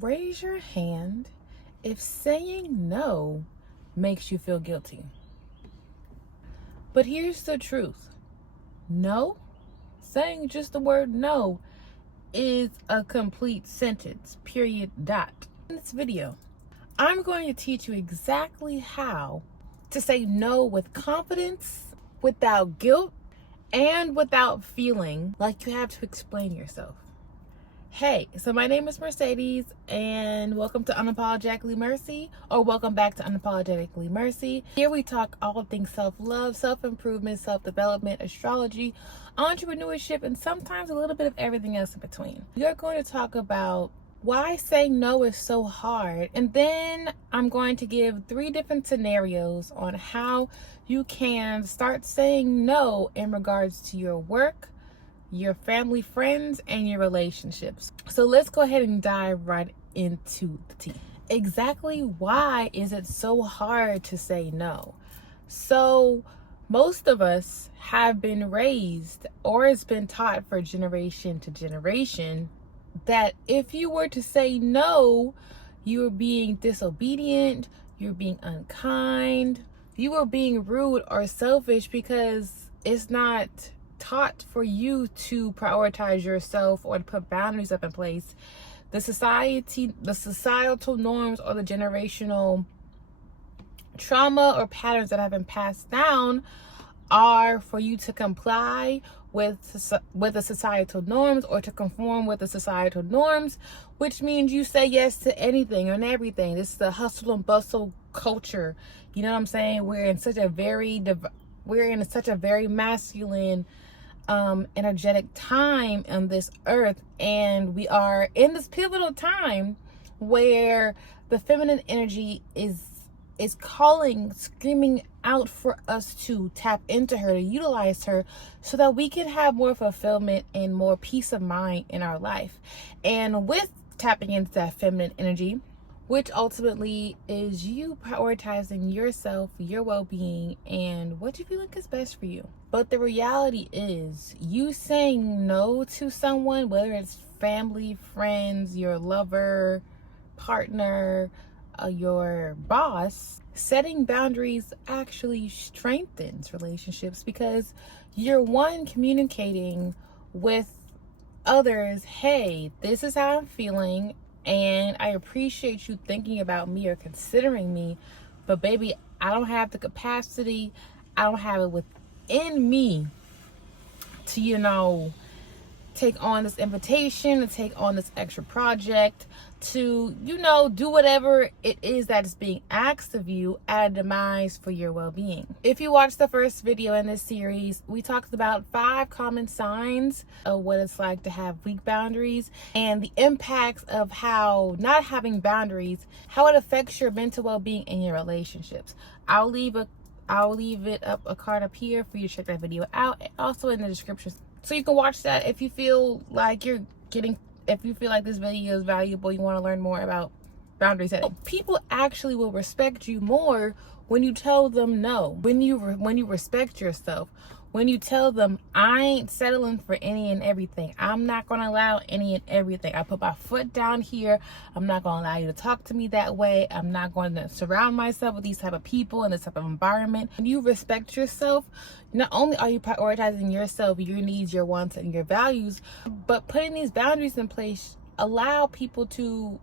Raise your hand if saying no makes you feel guilty. But here's the truth. No, saying just the word no is a complete sentence, period, dot. In this video, I'm going to teach you exactly how to say no with confidence, without guilt, and without feeling like you have to explain yourself. Hey, so my name is Mercedes, and welcome to Unapologetically Mercy, or welcome back to Unapologetically Mercy. Here we talk all things self-love, self-improvement, self-development, astrology, entrepreneurship, and sometimes a little bit of everything else in between. We are going to talk about why saying no is so hard, and then I'm going to give 3 different scenarios on how you can start saying no in regards to your work, your family, friends, and your relationships. So let's go ahead and dive right into the tea. Exactly why is it so hard to say no? So most of us have been raised, or it's been taught for generation to generation, that if you were to say no, you were being disobedient, you're being unkind, you were being rude or selfish, because it's not taught for you to prioritize yourself or to put boundaries up in place. The societal norms, or the generational trauma or patterns that have been passed down are for you to comply with the societal norms, or to conform with the societal norms, which means you say yes to anything and everything. This is the hustle and bustle culture. You know what I'm saying? We're in such a very masculine, energetic time on this earth, and we are in this pivotal time where the feminine energy is calling, screaming out for us to tap into her, to utilize her, so that we can have more fulfillment and more peace of mind in our life. And with tapping into that feminine energy, which ultimately is you prioritizing yourself, your well-being, and what you feel like is best for you. But the reality is, you saying no to someone, whether it's family, friends, your lover, partner, your boss, setting boundaries actually strengthens relationships, because you're communicating with others, hey, this is how I'm feeling, and I appreciate you thinking about me or considering me, but baby, I don't have the capacity, I don't have it within me to, take on this invitation, to take on this extra project, to, do whatever it is that is being asked of you at a demise for your well-being. If you watched the first video in this series, we talked about 5 common signs of what it's like to have weak boundaries, and the impacts of how not having boundaries, how it affects your mental well-being and your relationships. I'll leave it up, a card up here for you to check that video out, and also in the description, so you can watch that if you feel like this video is valuable, you want to learn more about boundary setting. People actually will respect you more when you tell them no, when you respect yourself, when you tell them, I ain't settling for any and everything. I'm not going to allow any and everything. I put my foot down here. I'm not going to allow you to talk to me that way. I'm not going to surround myself with these type of people and this type of environment. When you respect yourself, not only are you prioritizing yourself, your needs, your wants, and your values, but putting these boundaries in place allow people to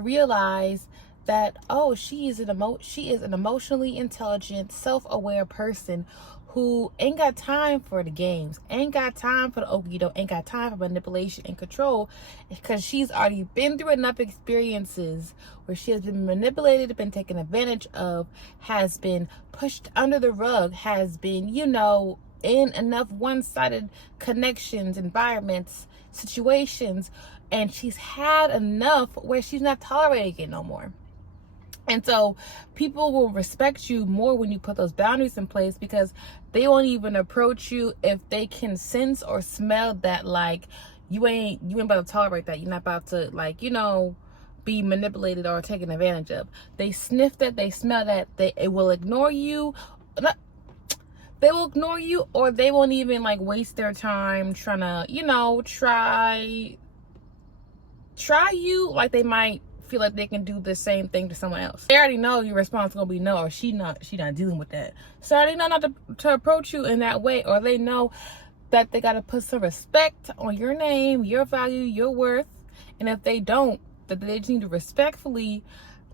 realize that, oh, she is an emotionally intelligent, self-aware person who ain't got time for the games, ain't got time for the okie-doke, ain't got time for manipulation and control, because she's already been through enough experiences where she has been manipulated, been taken advantage of, has been pushed under the rug, has been, in enough one-sided connections, environments, situations, and she's had enough where she's not tolerating it no more. And so people will respect you more when you put those boundaries in place, because they won't even approach you if they can sense or smell that, like, you ain't about to tolerate that. You're not about to, be manipulated or taken advantage of. They sniff that, they smell that, it will ignore you. they will ignore you, or they won't even like waste their time trying to, try you. Like they might feel like they can do the same thing to someone else. They already know your response is gonna be no, or she not dealing with that. So they know not to approach you in that way, or they know that they gotta put some respect on your name, your value, your worth. And if they don't, that they just need to respectfully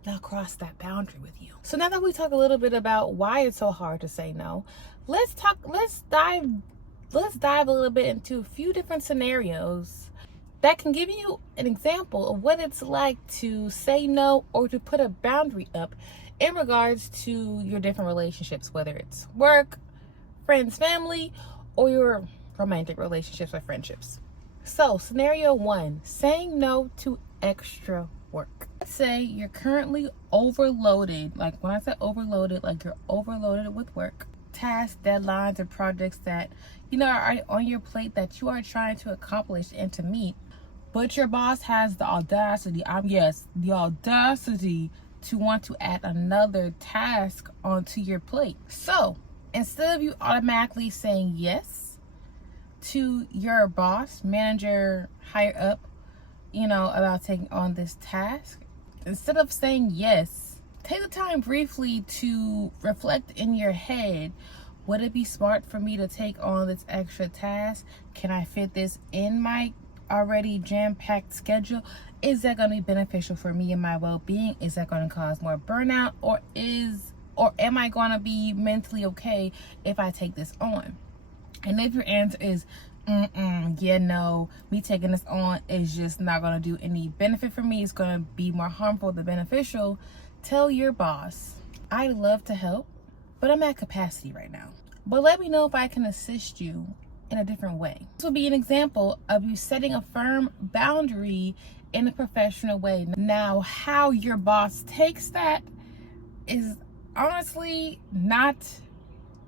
not cross that boundary with you. So now that we talk a little bit about why it's so hard to say no, let's dive a little bit into a few different scenarios that can give you an example of what it's like to say no or to put a boundary up in regards to your different relationships, whether it's work, friends, family, or your romantic relationships or friendships. So scenario 1, saying no to extra work. Let's say you're currently overloaded. Like when I say overloaded, like you're overloaded with work, tasks, deadlines, and projects that are on your plate that you are trying to accomplish and to meet. But your boss has the audacity, the audacity to want to add another task onto your plate. So instead of you automatically saying yes to your boss, manager, higher up, about taking on this task, instead of saying yes, take the time briefly to reflect in your head. Would it be smart for me to take on this extra task? Can I fit this in my already jam-packed schedule? Is that going to be beneficial for me and my well-being? Is that going to cause more burnout, or am I going to be mentally okay if I take this on? And if your answer is no, me taking this on is just not going to do any benefit for me, it's going to be more harmful than beneficial, tell your boss, I'd love to help, but I'm at capacity right now, but let me know if I can assist you in a different way. This will be an example of you setting a firm boundary in a professional way. Now, how your boss takes that is honestly not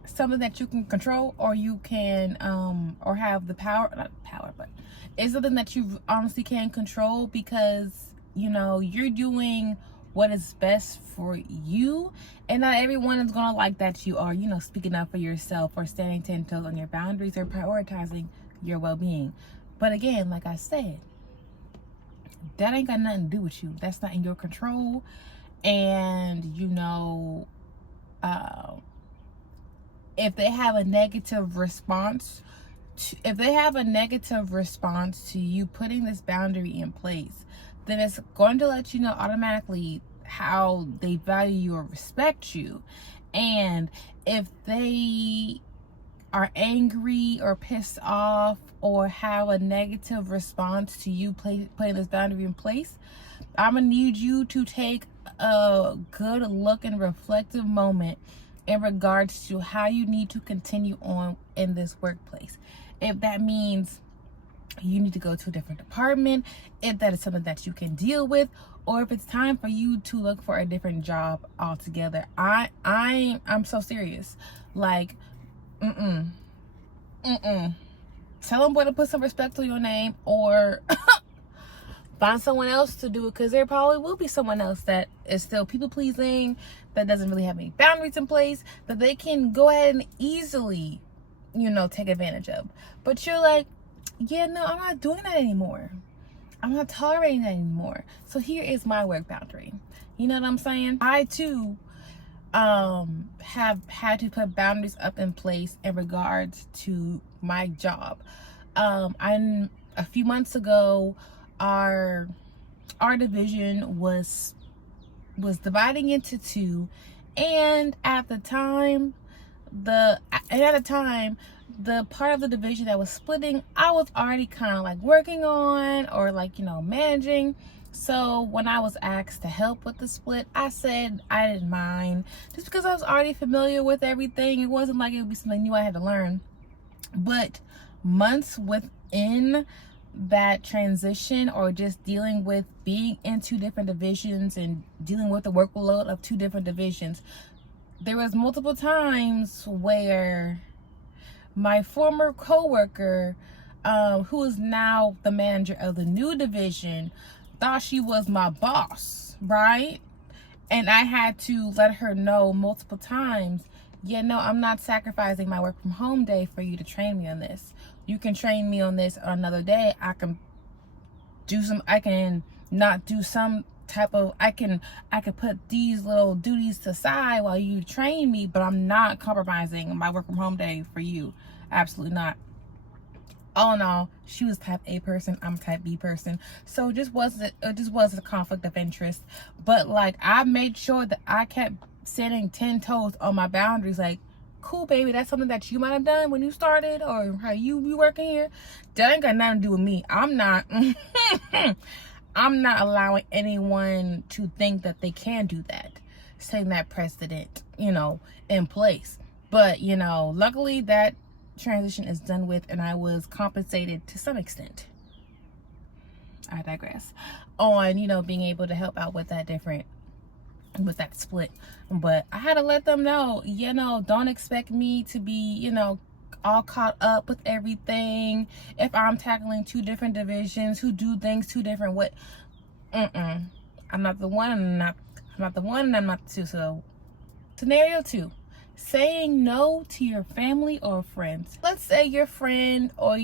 something that you can control, or you can or have the power, not power, but it's something that you honestly can control, because you're doing what is best for you, and not everyone is gonna like that you are speaking up for yourself, or standing 10 toes on your boundaries, or prioritizing your well-being. But again, like I said, that ain't got nothing to do with you. That's not in your control. And if they have a negative response to you putting this boundary in place, then it's going to let you know automatically how they value you or respect you. And if they are angry or pissed off or have a negative response to you putting this boundary in place, I'm gonna need you to take a good look and reflective moment in regards to how you need to continue on in this workplace. If that means you need to go to a different department, if that is something that you can deal with, or if it's time for you to look for a different job altogether. I'm so serious. Like, tell them boy to put some respect on your name, or find someone else to do it, because there probably will be someone else that is still people pleasing, that doesn't really have any boundaries in place, that they can go ahead and easily take advantage of. But you're like, I'm not doing that anymore. I'm not tolerating that anymore. So here is my work boundary. You know what I'm saying? I too have had to put boundaries up in place in regards to my job. A few months ago, our division was dividing into two, and at the time the part of the division that was splitting, I was already kind of like working on, or like managing. So when I was asked to help with the split, I said I didn't mind, just because I was already familiar with everything. It wasn't like it would be something new I had to learn. But months within that transition, or just dealing with being in two different divisions and dealing with the workload of two different divisions, there was multiple times where my former coworker, who is now the manager of the new division, thought she was my boss, right? And I had to let her know multiple times, yeah, no, I'm not sacrificing my work from home day for you to train me on this. You can train me on this on another day. I can not do some type of, I can put these little duties aside while you train me, but I'm not compromising my work from home day for you. Absolutely not. All in all, she was type A person, I'm type B person. So it just wasn't a conflict of interest. But like, I made sure that I kept standing 10 toes on my boundaries. Like, cool, baby, that's something that you might have done when you started, or how you working here. That ain't got nothing to do with me. I'm not I'm not allowing anyone to think that they can do that, setting that precedent, in place. But, luckily that transition is done with, and I was compensated to some extent. I digress. On, being able to help out with that split. But I had to let them know, don't expect me to be, all caught up with everything. If I'm tackling 2 different divisions who do things 2 different ways, I'm not the one, and I'm not the 2. So, scenario 2, saying no to your family or friends. Let's say your friend or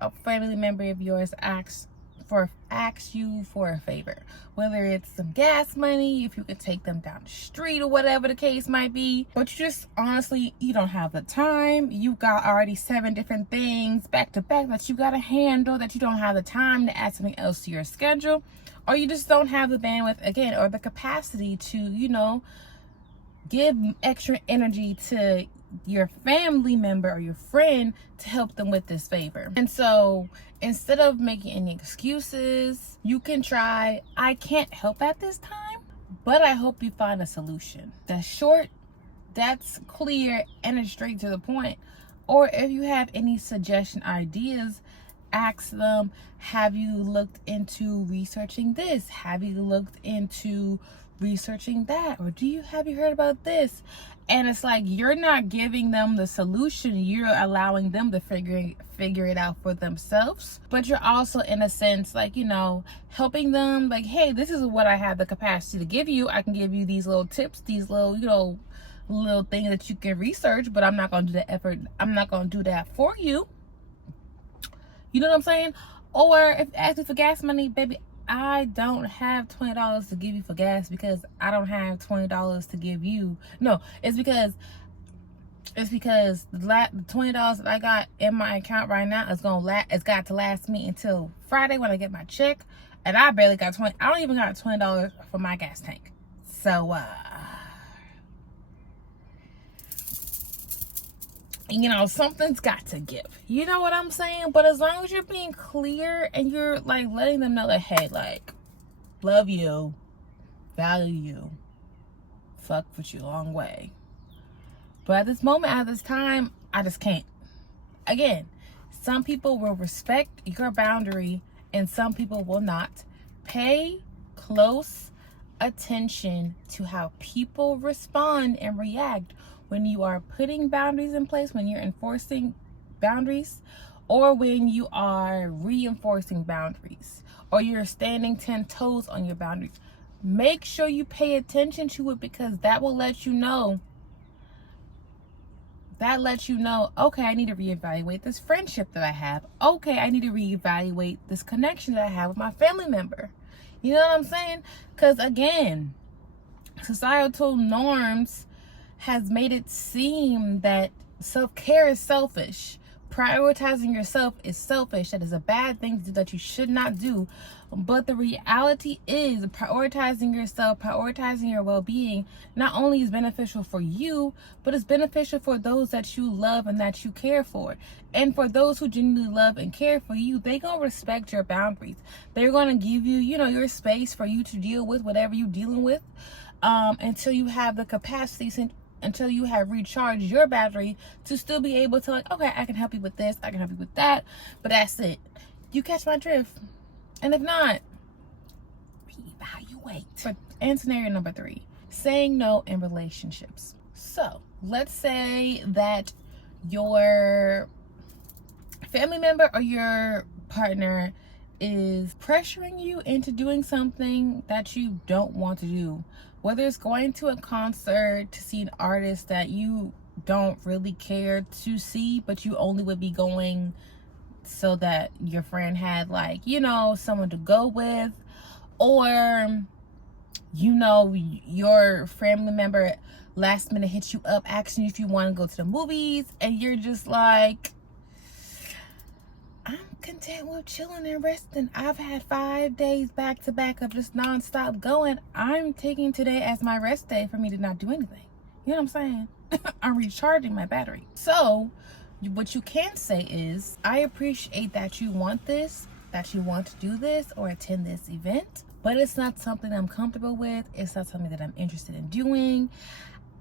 a family member of yours asks you for a favor, whether it's some gas money, if you could take them down the street, or whatever the case might be. But you just honestly, you don't have the time. You got already 7 different things back to back that you got to handle, that you don't have the time to add something else to your schedule, or you just don't have the bandwidth, again, or the capacity to, give extra energy to your family member or your friend to help them with this favor. And so instead of making any excuses, you can try, I can't help at this time, but I hope you find a solution. That's short, that's clear, and it's straight to the point. Or if you have any suggestion ideas, ask them, have you looked into researching this? Have you looked into researching that? Or have you heard about this? And it's like, you're not giving them the solution, you're allowing them to figure it out for themselves. But you're also, in a sense, like, helping them, like, hey, this is what I have the capacity to give you. I can give you these little tips, these little things that you can research, but I'm not going to do the effort. I'm not going to do that for you. You know what I'm saying? Or if you ask me for gas money, baby, I don't have $20 to give you for gas, because I don't have $20 to give you. No, it's because the $20 that I got in my account right now it's got to last me until Friday when I get my check, and I barely got I don't even got $20 for my gas tank. So something's got to give. You know what I'm saying? But as long as you're being clear and you're like letting them know that, hey, like, love you, value you, fuck with you a long way. But at this moment, at this time, I just can't. Again, some people will respect your boundary and some people will not. Pay close attention to how people respond and react when you are putting boundaries in place, when you're enforcing boundaries, or when you are reinforcing boundaries, or you're standing 10 toes on your boundaries. Make sure you pay attention to it, because that will let you know. Okay, I need to reevaluate this friendship that I have. Okay, I need to reevaluate this connection that I have with my family member. You know what I'm saying? Because again, societal norms has made it seem that self-care is selfish. Prioritizing yourself is selfish. That is a bad thing to do, that you should not do. But the reality is, prioritizing yourself, prioritizing your well-being, not only is beneficial for you, but it's beneficial for those that you love and that you care for. And for those who genuinely love and care for you, they're going to respect your boundaries. They're going to give you, your space for you to deal with whatever you're dealing with, until you have the capacity, until you have recharged your battery to still be able to, like, okay, I can help you with this, I can help you with that, but that's it. You catch my drift? And if not, reevaluate. And scenario number 3, saying no in relationships. So let's say that your family member or your partner is pressuring you into doing something that you don't want to do. Whether it's going to a concert to see an artist that you don't really care to see, but you only would be going so that your friend had, like, you know, someone to go with, or, you know, your family member last minute hits you up asking you if you want to go to the movies, and you're just like, I'm content with chilling and resting. I've had 5 days back to back of just non-stop going. I'm taking today as my rest day for me to not do anything. You know what I'm saying? I'm recharging my battery. So what you can say is, I appreciate that you want this, that you want to do this or attend this event, but it's not something I'm comfortable with. It's not something that I'm interested in doing.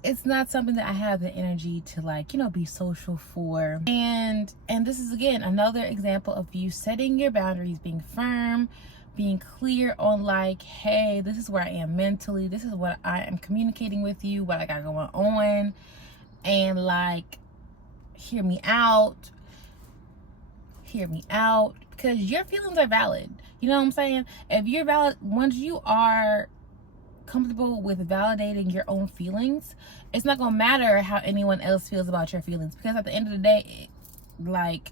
It's not something that I have the energy to, like, you know, be social for. And this is, again, another example of you setting your boundaries, being firm, being clear on, like, hey, this is where I am mentally. This is what I am communicating with you, what I got going on. And, like, hear me out, because your feelings are valid. You know what I'm saying? If you're valid, once you are comfortable with validating your own feelings, it's not gonna matter how anyone else feels about your feelings, because at the end of the day, like,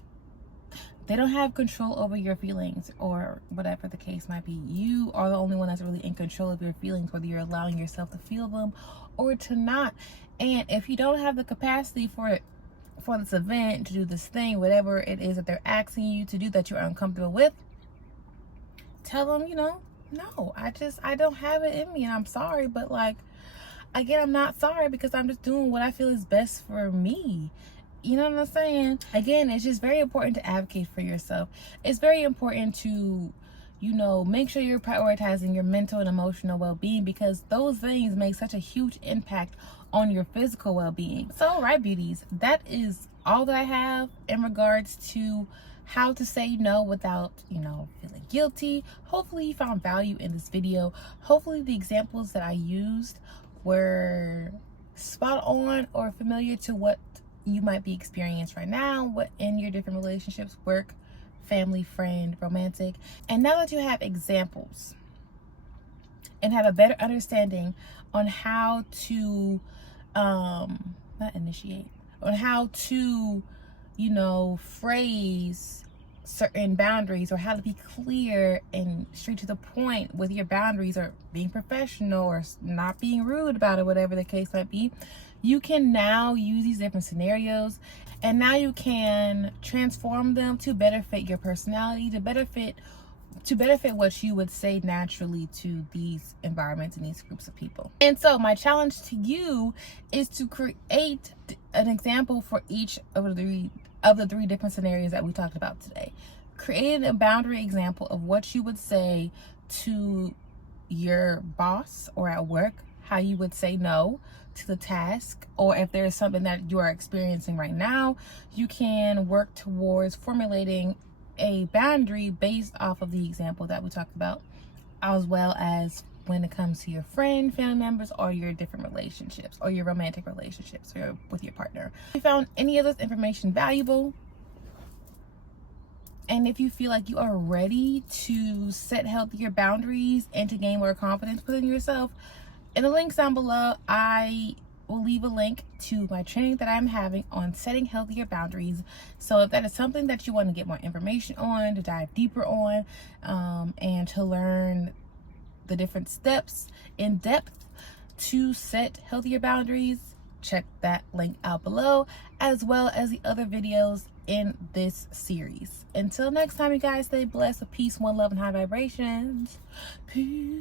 they don't have control over your feelings, or whatever the case might be. You are the only one that's really in control of your feelings, whether you're allowing yourself to feel them or to not. And if you don't have the capacity for this event, to do this thing, whatever it is that they're asking you to do that you're uncomfortable with, tell them, you know, no, I don't have it in me, and I'm sorry, but, like, again, I'm not sorry, because I'm just doing what I feel is best for me. You know what I'm saying? Again, it's just very important to advocate for yourself. It's very important to, you know, make sure you're prioritizing your mental and emotional well-being, because those things make such a huge impact on your physical well-being. So, all right, beauties, that is all that I have in regards to how to say no without, you know, feeling guilty. Hopefully you found value in this video. Hopefully the examples that I used were spot on or familiar to what you might be experiencing right now, what in your different relationships, work, family, friend, romantic. And now that you have examples and have a better understanding on how to not initiate, on how to, you know, phrase certain boundaries, or how to be clear and straight to the point with your boundaries, or being professional, or not being rude about it, whatever the case might be, you can now use these different scenarios, and now you can transform them to better fit your personality, to better fit what you would say naturally to these environments and these groups of people. And so my challenge to you is to create an example for each of the three different scenarios that we talked about today. Create a boundary example of what you would say to your boss or at work, how you would say no to the task, or if there's something that you are experiencing right now, you can work towards formulating a boundary based off of the example that we talked about, as well as when it comes to your friend, family members, or your different relationships, or your romantic relationships, or with your partner. If you found any of this information valuable, and if you feel like you are ready to set healthier boundaries and to gain more confidence within yourself, in the links down below, I will leave a link to my training that I'm having on setting healthier boundaries. So if that is something that you want to get more information on, to dive deeper on, and to learn the different steps in depth to set healthier boundaries, check that link out below, as well as the other videos in this series. Until next time, you guys, stay blessed with peace, one love, and high vibrations. Peace.